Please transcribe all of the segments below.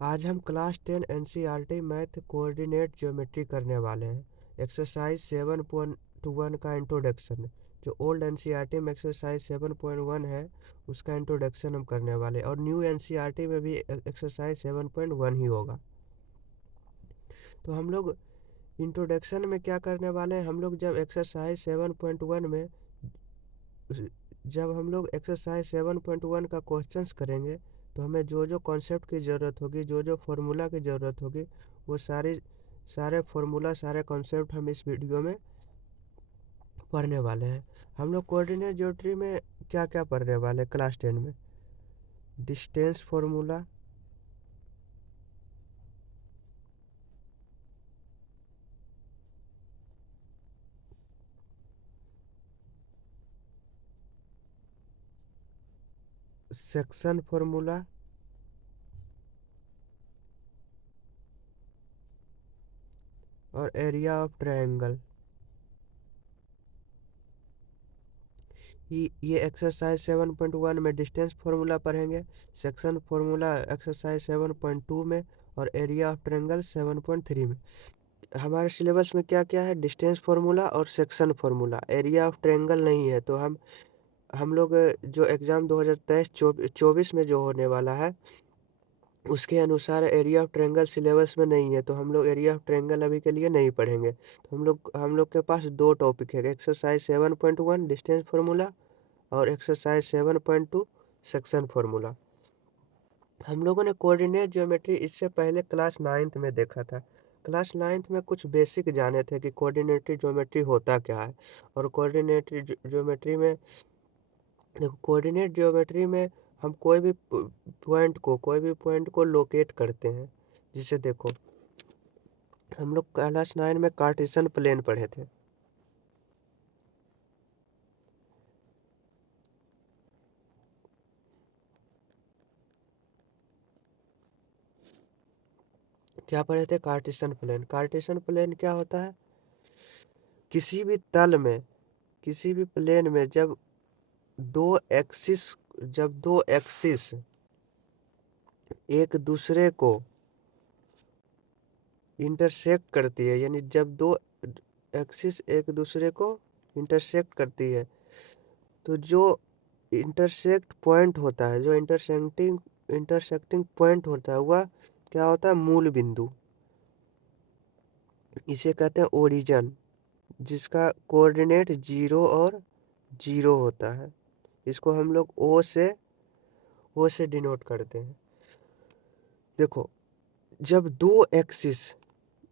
आज हम class 10 NCERT math coordinate geometry करने वाले हैं। एक्सरसाइज 7.1 का इंट्रोडक्शन, जो ओल्ड एनसीईआरटी में एक्सरसाइज 7.1 है उसका इंट्रोडक्शन हम करने वाले हैं, और न्यू एनसीईआरटी में भी एक्सरसाइज 7.1 ही होगा। तो हम लोग इंट्रोडक्शन में क्या करने वाले हैं, हम लोग जब एक्सरसाइज 7.1 में जब हम लोग एक्सरसाइज 7.1 का क्वेश्चंस करेंगे तो हमें जो जो कॉन्सेप्ट की ज़रूरत होगी, जो जो फार्मूला की ज़रूरत होगी, वो सारे फार्मूला सारे कॉन्सेप्ट हम इस वीडियो में पढ़ने वाले हैं। हम लोग कोऑर्डिनेट ज्योमेट्री में क्या क्या पढ़ने वाले हैं क्लास 10 में? डिस्टेंस फार्मूला, सेक्शन फार्मूला, और एरिया ऑफ ट्रायंगल। ये एक्सरसाइज 7.1 में डिस्टेंस फार्मूला पढ़ेंगे, सेक्शन फार्मूला एक्सरसाइज 7.2 में, और एरिया ऑफ ट्रायंगल 7.3 में। हमारे सिलेबस में क्या क्या है? डिस्टेंस फार्मूला और section formula. Area of triangle नहीं है, तो हम लोग जो एग्ज़ाम 2023-24 में जो होने वाला है उसके अनुसार एरिया ऑफ ट्रायंगल सिलेबस में नहीं है, तो हम लोग एरिया ऑफ ट्रायंगल अभी के लिए नहीं पढ़ेंगे। तो हम लोग के पास दो टॉपिक है, एक्सरसाइज 7.1 डिस्टेंस फार्मूला और एक्सरसाइज 7.2 सेक्शन फार्मूला। हम लोगों ने कोऑर्डिनेट ज्योमेट्री इससे पहले क्लास 9th में देखा था। क्लास 9th में कुछ बेसिक जाने थे कि कोऑर्डिनेट ज्योमेट्री होता क्या है। और कोऑर्डिनेट ज्योमेट्री में देखो, कोऑर्डिनेट ज्योमेट्री में हम कोई भी पॉइंट को लोकेट करते हैं। जिसे देखो, हम लोग क्लास 9 में कार्टेशियन प्लेन पढ़े थे। क्या पढ़े थे? Cartesian plane. कार्टेशियन प्लेन क्या होता है? किसी भी तल में, किसी भी प्लेन में दो एक्सिस जब दो एक्सिस एक दूसरे को इंटरसेक्ट करती है, यानी जब दो एक्सिस एक दूसरे को इंटरसेक्ट करती है, तो जो इंटरसेक्ट पॉइंट होता है, जो इंटरसेक्टिंग पॉइंट होता है, वह क्या होता है? मूल बिंदु। इसे कहते हैं ओरिजिन, जिसका कोऑर्डिनेट 0 और 0 होता है। इसको हम लोग ओ से डिनोट करते हैं। देखो, जब दो एक्सिस,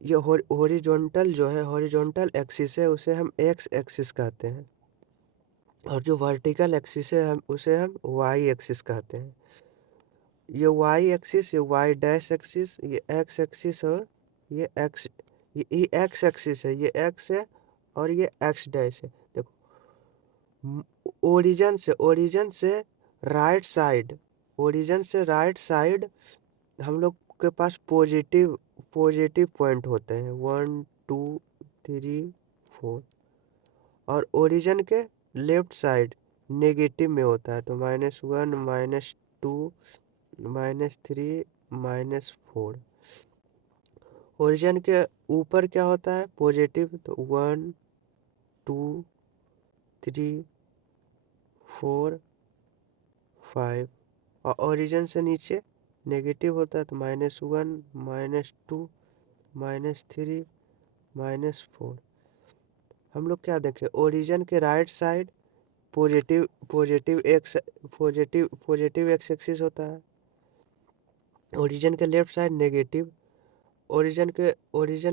ये हॉरिजॉन्टल जो है, हॉरिजॉन्टल एक्सिस है, उसे हम एक्स एक्सिस कहते हैं, और जो वर्टिकल एक्सिस है उसे हम वाई एक्सिस कहते हैं। ये वाई एक्सिस, ये वाई डैश एक्सिस, ये एक्स एक्सिस, और ये एक्स ये एक्स एक्सिस है, ये एक्स है, और ये एक्स डैश है। देखो, ओरिजिन से राइट साइड हम लोग के पास पॉजिटिव पॉइंट होते हैं, 1 2 3 4। और ओरिजिन के लेफ्ट साइड नेगेटिव में होता है, तो -1 -2 -3 -4। ओरिजिन के ऊपर क्या होता है? पॉजिटिव, तो 1 2 3 4 5। और ओरिजिन से नीचे नेगेटिव होता है, तो -1 -2 -3 -4। हम लोग क्या देखें? ओरिजिन के right side positive positive x axis होता है, ओरिजिन के लेफ्ट साइड नेगेटिव, ओरिजिन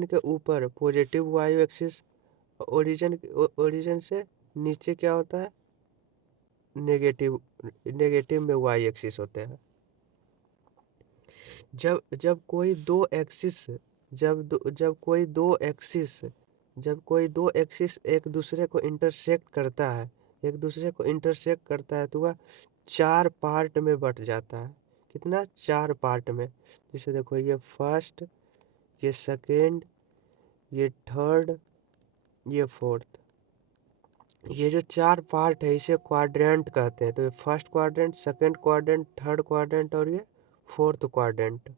के ऊपर पॉजिटिव वाई एक्सिस, ओरिजिन से नीचे क्या होता है? नेगेटिव नेगेटिव में वाई एक्सिस होते हैं। जब जब कोई दो एक्सिस जब दो, जब कोई दो एक्सिस एक दूसरे को इंटरसेक्ट करता है, तो वह 4 पार्ट में बट जाता है। कितना? 4 पार्ट में। जैसे देखो, ये फर्स्ट, ये सेकेंड, ये थर्ड, ये फोर्थ। ये जो 4 पार्ट है इसे क्वाड्रेंट कहते हैं। तो ये first quadrant, second quadrant, third quadrant, और ये फोर्थ क्वाड्रेंट।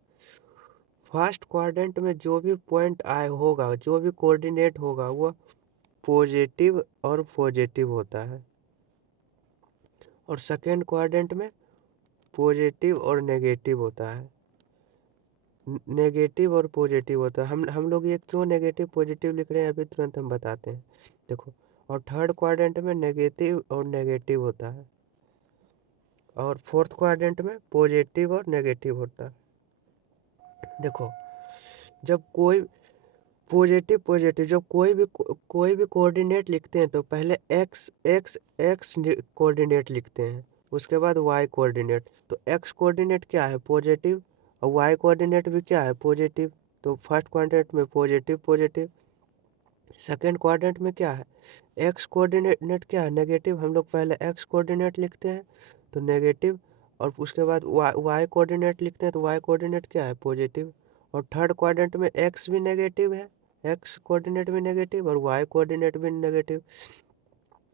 फर्स्ट क्वाड्रेंट में जो भी पॉइंट आए होगा, जो भी कोऑर्डिनेट होगा, वो पॉजिटिव और पॉजिटिव होता है, और सेकेंड क्वाड्रेंट में पॉजिटिव और नेगेटिव होता है। नेगेटिव और पॉजिटिव होता है। हम लोग ये क्यों नेगेटिव पॉजिटिव लिख रहे हैं अभी तुरंत हम बताते हैं। देखो, और थर्ड क्वाड्रेंट में नेगेटिव और नेगेटिव होता है, और फोर्थ क्वाड्रेंट में पॉजिटिव और नेगेटिव होता है। देखो, जब कोई पॉजिटिव पॉजिटिव जब कोई भी कोऑर्डिनेट लिखते हैं तो पहले एक्स एक्स एक्स कोऑर्डिनेट लिखते हैं, उसके बाद वाई कोऑर्डिनेट। तो एक्स कोऑर्डिनेट क्या है? पॉजिटिव। और वाई कोऑर्डिनेट भी क्या है? पॉजिटिव। तो फर्स्ट क्वाड्रेंट में पॉजिटिव पॉजिटिव। सेकेंड क्वाड्रेंट में क्या है? एक्स कोऑर्डिनेट क्या है? नेगेटिव। हम लोग पहले एक्स कोऑर्डिनेट लिखते हैं तो नेगेटिव, और उसके बाद वाई कोऑर्डिनेट लिखते हैं तो वाई कोऑर्डिनेट क्या है? पॉजिटिव। और थर्ड क्वाड्रेंट में एक्स भी नेगेटिव है, एक्स कोऑर्डिनेट भी नेगेटिव और वाई कोऑर्डिनेट भी नेगेटिव।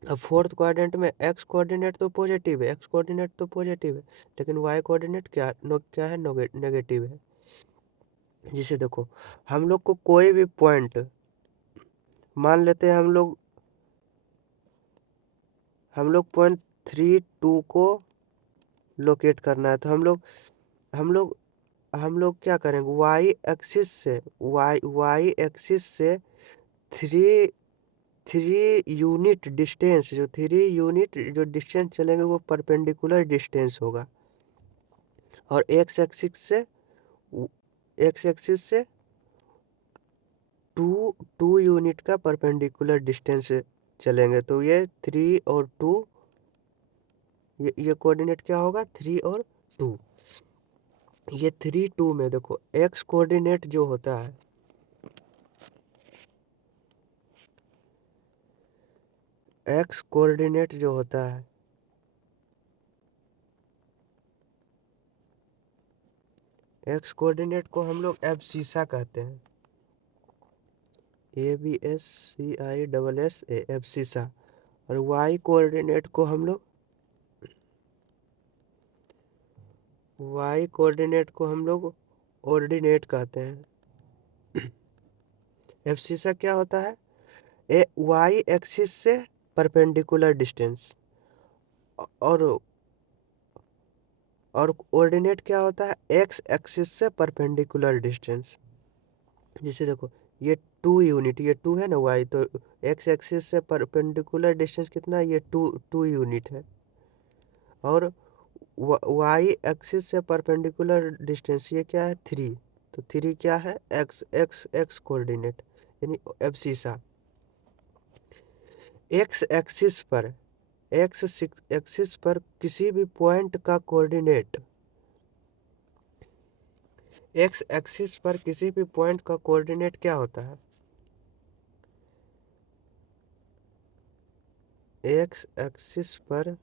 अब फोर्थ क्वाड्रेंट में एक्स कोऑर्डिनेट तो पॉजिटिव है, एक्स कोऑर्डिनेट तो पॉजिटिव है, लेकिन वाई कोऑर्डिनेट क्या है? नेगेटिव है। जिसे देखो, हम लोग को कोई भी पॉइंट मान लेते हैं, हम लोग पॉइंट 3 2 को लोकेट करना है, तो हम लोग हम लोग क्या करेंगे? वाई एक्सिस से थ्री थ्री यूनिट डिस्टेंस जो डिस्टेंस चलेंगे वो परपेंडिकुलर डिस्टेंस होगा, और एक्स एक्सिस से टू यूनिट का परपेंडिकुलर डिस्टेंस चलेंगे। तो ये 3 और 2, ये कोऑर्डिनेट क्या होगा? 3 और 2। ये 3 2 में देखो, एक्स कोऑर्डिनेट जो होता है, एक्स कोऑर्डिनेट जो होता है, एक्स कोऑर्डिनेट को हम लोग एब्सिसा कहते हैं, ABSCISSA, एब्सिसा। और वाई कोऑर्डिनेट को हम लोग ऑर्डिनेट कहते हैं। एब्सिसा क्या होता है? वाई एक्सिस से परपेंडिकुलर डिस्टेंस, और ऑर्डिनेट क्या होता है? एक्स एक्सिस से परपेंडिकुलर डिस्टेंस। जैसे देखो, ये 2 यूनिट, ये 2 है ना वाई, तो एक्स एक्सिस से परपेंडिकुलर डिस्टेंस कितना है? ये 2 यूनिट है। और वाई एक्सिस से परपेंडिकुलर डिस्टेंस ये क्या है? 3। तो 3 क्या है? एक्स एक्स एक्स कोऑर्डिनेट, यानी एब्सिसा। एक्स एक्सिस पर किसी भी पॉइंट का कोऑर्डिनेट, एक्स एक्सिस पर किसी भी पॉइंट का कोऑर्डिनेट क्या होता है? एक्स एक्सिस पर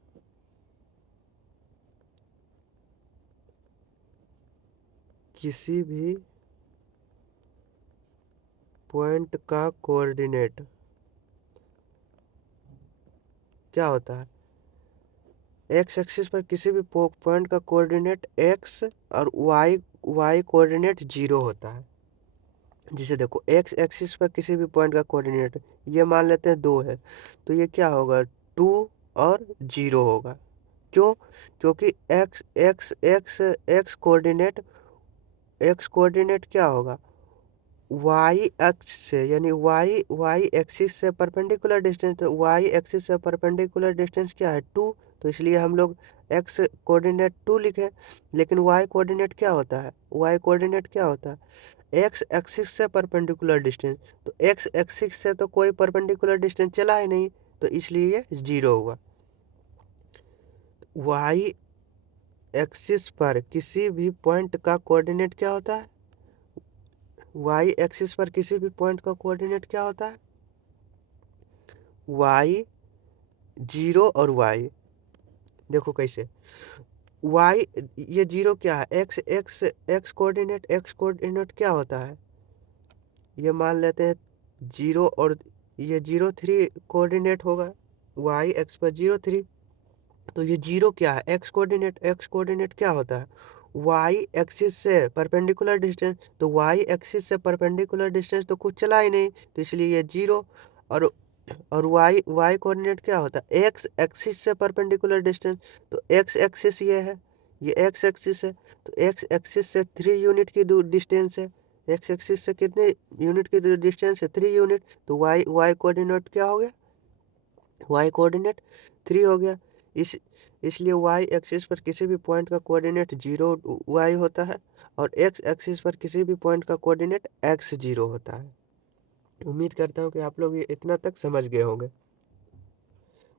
किसी भी पॉइंट का कोऑर्डिनेट क्या होता है? एक्स एक्सिस पर किसी भी पॉइंट का कोऑर्डिनेट एक्स, और वाई कोऑर्डिनेट 0 होता है। जिसे देखो, एक्स एक्सिस पर किसी भी पॉइंट का कोऑर्डिनेट, ये मान लेते हैं 2 है, तो ये क्या होगा? 2 और 0 होगा। क्यों? क्योंकि x x x x coordinate क्या होगा? वाई एक्स से, यानी वाई एक्सिस से परपेंडिकुलर डिस्टेंस, तो वाई एक्सिस से परपेंडिकुलर डिस्टेंस क्या है? 2। तो इसलिए हम लोग एक्स कोऑर्डिनेट 2 लिखे। लेकिन वाई कोऑर्डिनेट क्या होता है? वाई कोऑर्डिनेट क्या होता है? एक्स एक्सिस से परपेंडिकुलर डिस्टेंस। तो एक्स एक्सिस से तो कोई परपेंडिकुलर डिस्टेंस चला ही नहीं, तो इसलिए ये 0 होगा। वाई एक्सिस पर किसी भी पॉइंट का कोऑर्डिनेट क्या होता है? वाई एक्सिस पर किसी भी पॉइंट का कोऑर्डिनेट क्या होता है? वाई 0 और वाई। देखो कैसे, वाई ये 0 क्या है? एक्स कोऑर्डिनेट क्या होता है? ये मान लेते हैं 0, और ये 0 3 कोऑर्डिनेट होगा, वाई एक्स पर 0 3। तो ये 0 क्या है? एक्स कोऑर्डिनेट क्या होता है? वाई एक्सिस से परपेंडिकुलर डिस्टेंस, तो वाई एक्सिस से परपेंडिकुलर डिस्टेंस तो कुछ चला ही नहीं, तो इसलिए ये 0। और वाई कोऑर्डिनेट क्या होता है, एक्स एक्सिस से परपेंडिकुलर डिस्टेंस, तो एक्स एक्सिस ये है, ये एक्स एक्सिस है, तो एक्स एक्सिस से 3 यूनिट की डिस्टेंस है, एक्स एक्सिस से कितने यूनिट की डिस्टेंस है, 3 यूनिट, तो वाई कोऑर्डिनेट क्या हो गया, वाई कोऑर्डिनेट 3 हो गया। इसलिए वाई एक्सिस पर किसी भी पॉइंट का कोऑर्डिनेट 0 वाई होता है, और एक्स एक्सिस पर किसी भी पॉइंट का कोऑर्डिनेट एक्स 0 होता है। उम्मीद करता हूँ कि आप लोग ये इतना तक समझ गए होंगे।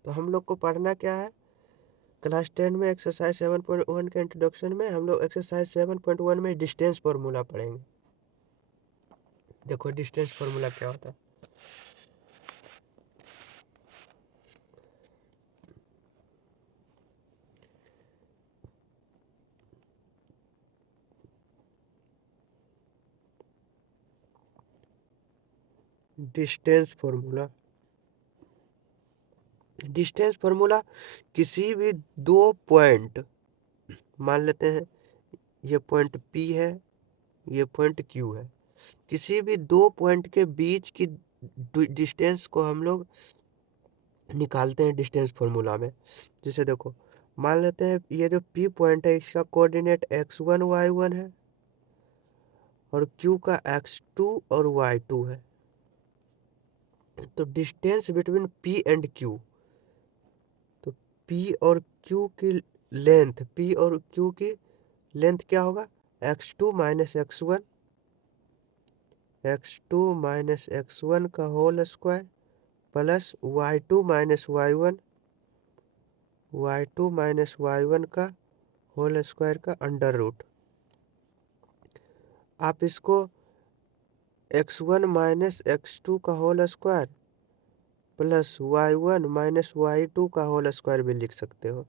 तो हम लोग को पढ़ना क्या है, क्लास 10 में एक्सरसाइज 7.1 के इंट्रोडक्शन में हम लोग एक्सरसाइज 7.1 में डिस्टेंस फार्मूला पढ़ेंगे। देखो डिस्टेंस फार्मूला क्या होता है। डिस्टेंस फार्मूला, डिस्टेंस फार्मूला किसी भी दो पॉइंट, मान लेते हैं ये पॉइंट P है, ये पॉइंट Q है, किसी भी दो पॉइंट के बीच की डिस्टेंस को हम लोग निकालते हैं डिस्टेंस फार्मूला में। जैसे देखो मान लेते हैं ये जो P पॉइंट है इसका कोऑर्डिनेट x1 y1 है, और Q का x2 और y2 है। तो distance between P and Q, तो P और Q की लेंथ, P और Q की लेंथ क्या होगा, x2 minus x1, x2 minus x1 का whole square plus y2 minus y1, y2 minus y1 का होल स्क्वायर का अंडर रूट। आप इसको x1 माइनस x2 का whole square plus y1 minus y2 का होल स्क्वायर भी लिख सकते हो।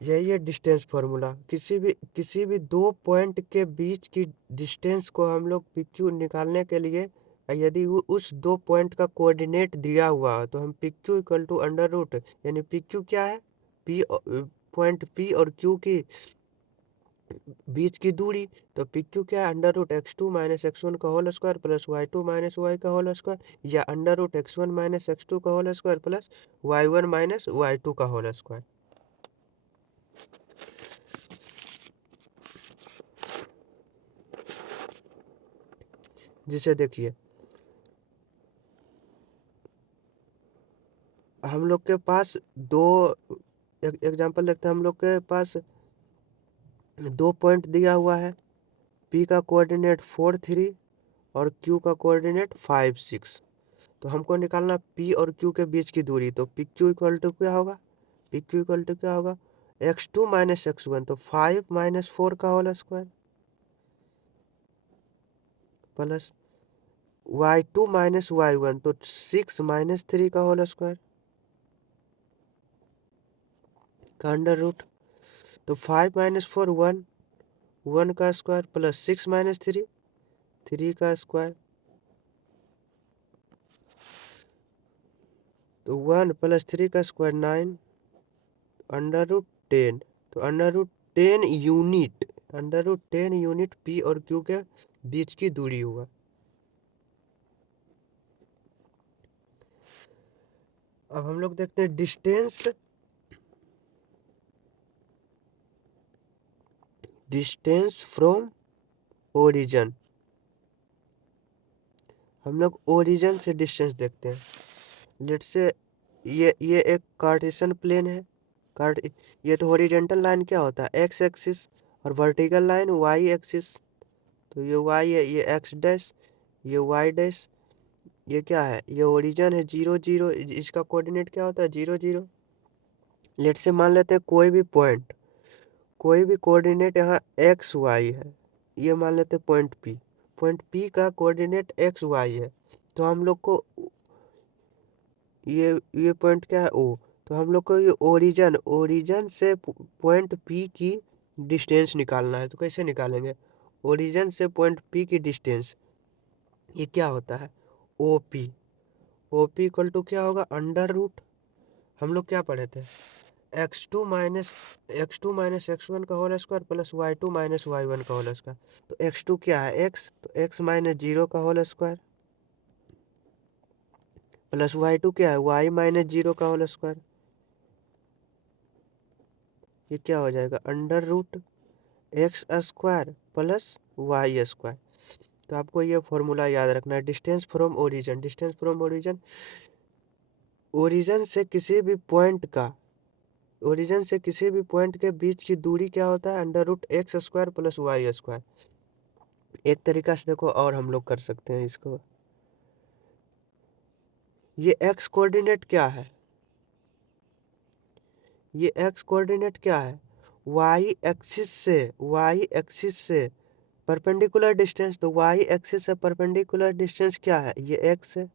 यही है डिस्टेंस फार्मूला। किसी भी दो पॉइंट के बीच की डिस्टेंस को हम लोग PQ निकालने के लिए, यदि उस दो पॉइंट का कोऑर्डिनेट दिया हुआ हो तो हम PQ equal to under root, यानी PQ क्या है, P पॉइंट P और Q की बीच की दूरी, तो PQ क्या है, under root x2 minus x1 का whole square plus y2 minus y का होल स्क्वायर, या under root x1 minus x2 का whole square plus y1 minus y2 का होल स्क्वायर। जिसे देखिए हम लोग के पास दो एग्जांपल देखते हैं। हम लोग के पास दो पॉइंट दिया हुआ है, P का कोऑर्डिनेट 4 3 और Q का कोऑर्डिनेट 5 6। तो हमको निकालना P और Q के बीच की दूरी, तो PQ इक्वल टू क्या होगा, PQ इक्वल टू क्या होगा, x2 माइनस x1, तो 5 माइनस 4 का whole square plus y2 minus y1, तो 6 माइनस 3 का होल स्क्वायर का अंडर रूट, तो 5 माइनस 4 1, 1 का स्क्वायर प्लस 6 माइनस 3, 3 का स्क्वायर, तो 1 प्लस 3 का स्क्वायर 9, अंडर रूट 10, तो under root 10 unit, under root 10 unit P और Q के बीच की दूरी हुआ। अब हम लोग देखते हैं डिस्टेंस, डिस्टेंस फ्रॉम ओरिजिन। हम लोग ओरिजिन से डिस्टेंस देखते हैं। लेट से ये एक कार्टेशियन प्लेन है, कार्ट ये तो हॉरिजॉन्टल लाइन क्या होता है, एक्स एक्सिस, और वर्टिकल लाइन वाई एक्सिस, तो ये वाई है, ये एक्स डैश, ये वाई डैश, ये क्या है, ये ओरिजिन है 0 0, इसका कोऑर्डिनेट क्या होता है 0 0। लेट से मान लेते हैं कोई भी पॉइंट, कोई भी कोऑर्डिनेट यहाँ एक्स वाई है, ये मान लेते हैं पॉइंट P, पॉइंट P का कोऑर्डिनेट एक्स वाई है, तो हम लोग को ये पॉइंट क्या है O, तो हम लोग को ये ओरिजिन, ओरिजिन से पॉइंट P की डिस्टेंस निकालना है। तो कैसे निकालेंगे, ओरिजिन से पॉइंट P की डिस्टेंस, ये क्या होता है OP, OP इक्वल टू क्या होगा, अंडर रूट, हम लोग क्या पढ़े थे, x2 - x1 का whole square plus y2 - y1 का होल स्क्वायर। तो x2 क्या है x, तो x - 0 का होल स्क्वायर प्लस y2 क्या है y - 0 का होल स्क्वायर। ये क्या हो जाएगा √x² प्लस y²। तो आपको ये फॉर्मूला याद रखना है, distance from origin. Distance from origin, origin से किसी भी पॉइंट का, ओरिजिन से किसी भी पॉइंट के बीच की दूरी क्या होता है √x² प्लस y²। एक तरीका से देखो और हम लोग कर सकते हैं इसको। ये x कोऑर्डिनेट क्या है, ये x कोऑर्डिनेट क्या है y एक्सिस से परपेंडिकुलर डिस्टेंस। तो y एक्सिस से परपेंडिकुलर डिस्टेंस क्या है, ये x है।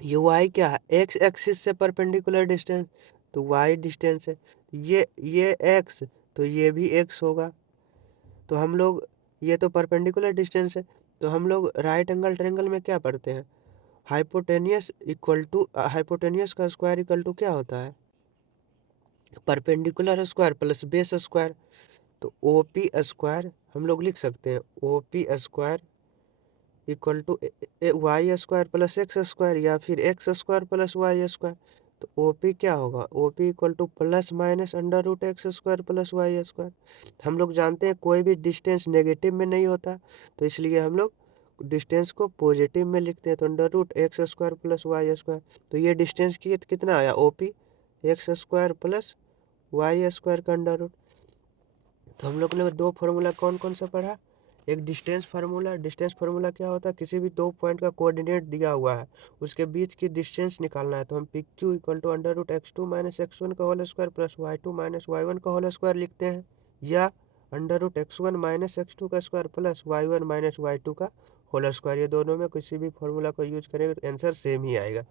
ये y क्या है x एक्सिस से परपेंडिकुलर डिस्टेंस, तो y डिस्टेंस है। ये x, तो ये भी x होगा। तो हम लोग, ये तो परपेंडिकुलर डिस्टेंस है, तो हम लोग राइट एंगल ट्रायंगल में क्या पढ़ते हैं, हाइपोटेनियस का स्क्वायर इक्वल टू क्या होता है perpendicular square plus base square. तो OP स्क्वायर हम लोग लिख सकते हैं OP square equal to y² plus x² या फिर x² प्लस y²। तो OP क्या होगा OP equal two plus minus √x² plus y²। हम लोग जानते हैं कोई भी डिस्टेंस नेगेटिव में नहीं होता, तो इसलिए हम लोग डिस्टेंस को पॉजिटिव में लिखते हैं, तो √x² प्लस y²। तो ये डिस्टेंस की कितना आया OP x² प्लस y² का अंडर रूट। तो हम लोग ने दो फार्मूला कौन कौन सा पढ़ा, एक डिस्टेंस फार्मूला। डिस्टेंस फार्मूला क्या होता है, किसी भी दो पॉइंट का कोऑर्डिनेट दिया हुआ है, उसके बीच की डिस्टेंस निकालना है, तो हम PQ equal to √x2 - x1 का whole square plus y2 - y1 का होल स्क्वायर लिखते हैं, या √x1 - x2 का स्क्वायर प्लस y1 - y2 का होल स्क्वायर। ये दोनों में किसी भी फार्मूला को यूज करेंगे तो आंसर सेम ही आएगा।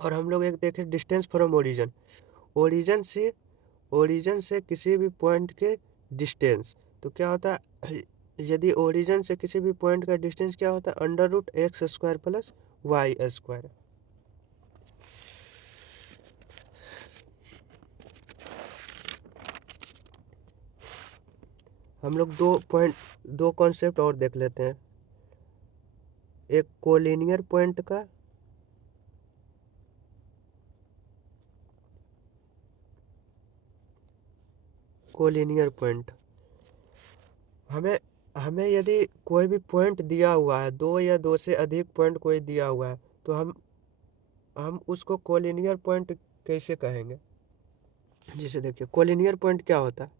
और हम लोग एक देखें डिस्टेंस फ्रॉम ओरिजिन, ओरिजिन से, ओरिजिन से किसी भी पॉइंट के डिस्टेंस, तो क्या होता है यदि ओरिजिन से किसी भी पॉइंट का डिस्टेंस क्या होता है √x² प्लस y²। हम लोग दो कॉन्सेप्ट और देख लेते हैं, एक कोलिनियर पॉइंट का, कोलिनियर पॉइंट। हमें हमें यदि कोई भी पॉइंट दिया हुआ है, दो या दो से अधिक पॉइंट कोई दिया हुआ है, तो हम उसको कोलिनियर पॉइंट कैसे कहेंगे। जिसे देखिए कोलिनियर पॉइंट क्या होता है,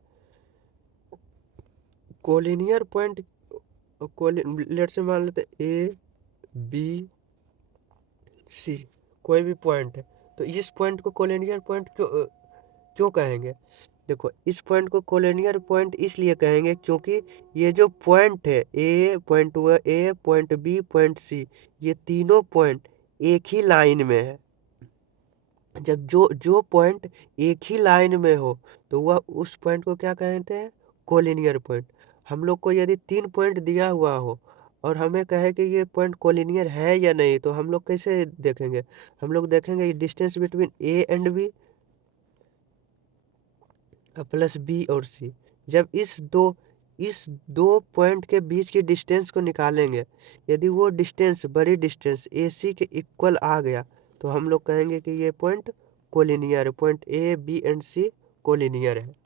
कोलिनियर पॉइंट, लेट से मान लेते A B C, कोई भी पॉइंट है, तो इस पॉइंट को कोलिनियर पॉइंट क्यों कहेंगे। देखो इस पॉइंट को कोलिनियर पॉइंट इसलिए कहेंगे क्योंकि ये जो पॉइंट है A point B point C, ये तीनों पॉइंट एक ही लाइन में है। जब जो जो पॉइंट एक ही लाइन में हो तो वह उस पॉइंट को क्या कहते हैं कोलिनियर पॉइंट। हम लोग को यदि 3 पॉइंट दिया हुआ हो और हमें कहे कि ये पॉइंट कोलिनियर है या नहीं, तो हम लोग कैसे देखेंगे, हम लोग देखेंगे distance between A and B plus B और C। जब इस दो पॉइंट के बीच की डिस्टेंस को निकालेंगे, यदि वो डिस्टेंस बड़ी डिस्टेंस AC के इक्वल आ गया, तो हम लोग कहेंगे कि ये पॉइंट कोलिनियर है, point A B and C collinear है।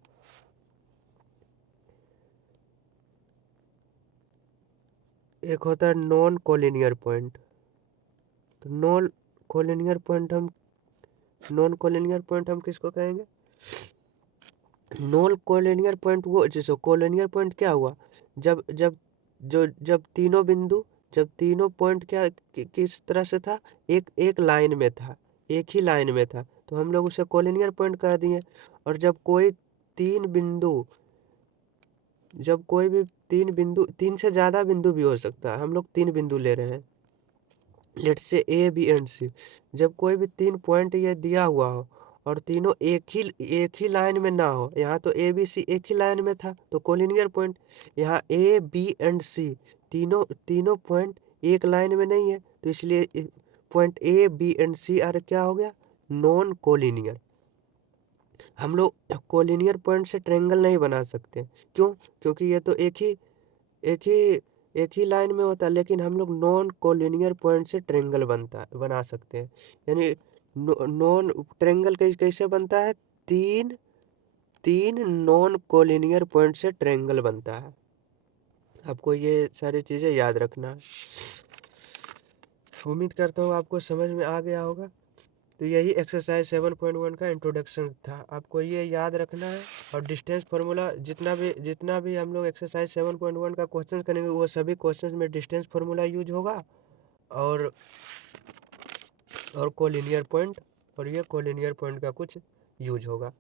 एक होता है नॉन कोलिनियर पॉइंट। तो नॉन कोलिनियर पॉइंट हम किसको कहेंगे, नॉन कोलिनियर पॉइंट वो, जैसे कोलिनियर पॉइंट क्या हुआ, जब जब जब तीनों बिंदु, जब तीनों पॉइंट क्या किस तरह से था, एक एक लाइन में था, एक ही लाइन में था, तो हम लोग उसे कोलिनियर पॉइंट कह दिए। और जब कोई तीन बिंदु, जब कोई भी तीन बिंदु, तीन से ज़्यादा बिंदु भी हो सकता है, हम लोग तीन बिंदु ले रहे हैं, लेट से A B एंड C, जब कोई भी 3 पॉइंट ये दिया हुआ हो और तीनों एक ही लाइन में ना हो, यहाँ तो A B C एक ही लाइन में था तो कोलिनियर पॉइंट। यहाँ A B एंड C तीनों पॉइंट एक लाइन में नहीं है, तो इसलिए point A B and C are क्या हो गया नॉन कोलिनियर। हम लोग कोलिनियर पॉइंट से ट्रायंगल नहीं बना सकते। क्यों? क्योंकि ये तो एक ही एक ही लाइन में होता है, लेकिन हम लोग नॉन कोलिनियर पॉइंट से ट्रायंगल बना सकते हैं। यानी नॉन ट्रायंगल कैसे बनता है? तीन तीन नॉन कोलिनियर पॉइंट से ट्रायंगल बनता है। आपको ये सारी चीज़ें याद रखना है। उम्मीद करता हूँ आपको समझ में आ गया होगा। तो यही एक्सरसाइज 7.1 का इंट्रोडक्शन था, आपको ये याद रखना है। और डिस्टेंस फार्मूला जितना भी हम लोग एक्सरसाइज 7.1 का क्वेश्चन करेंगे, वो सभी क्वेश्चन में डिस्टेंस फार्मूला यूज होगा और कोलिनियर पॉइंट, और ये कोलिनियर पॉइंट का कुछ यूज होगा।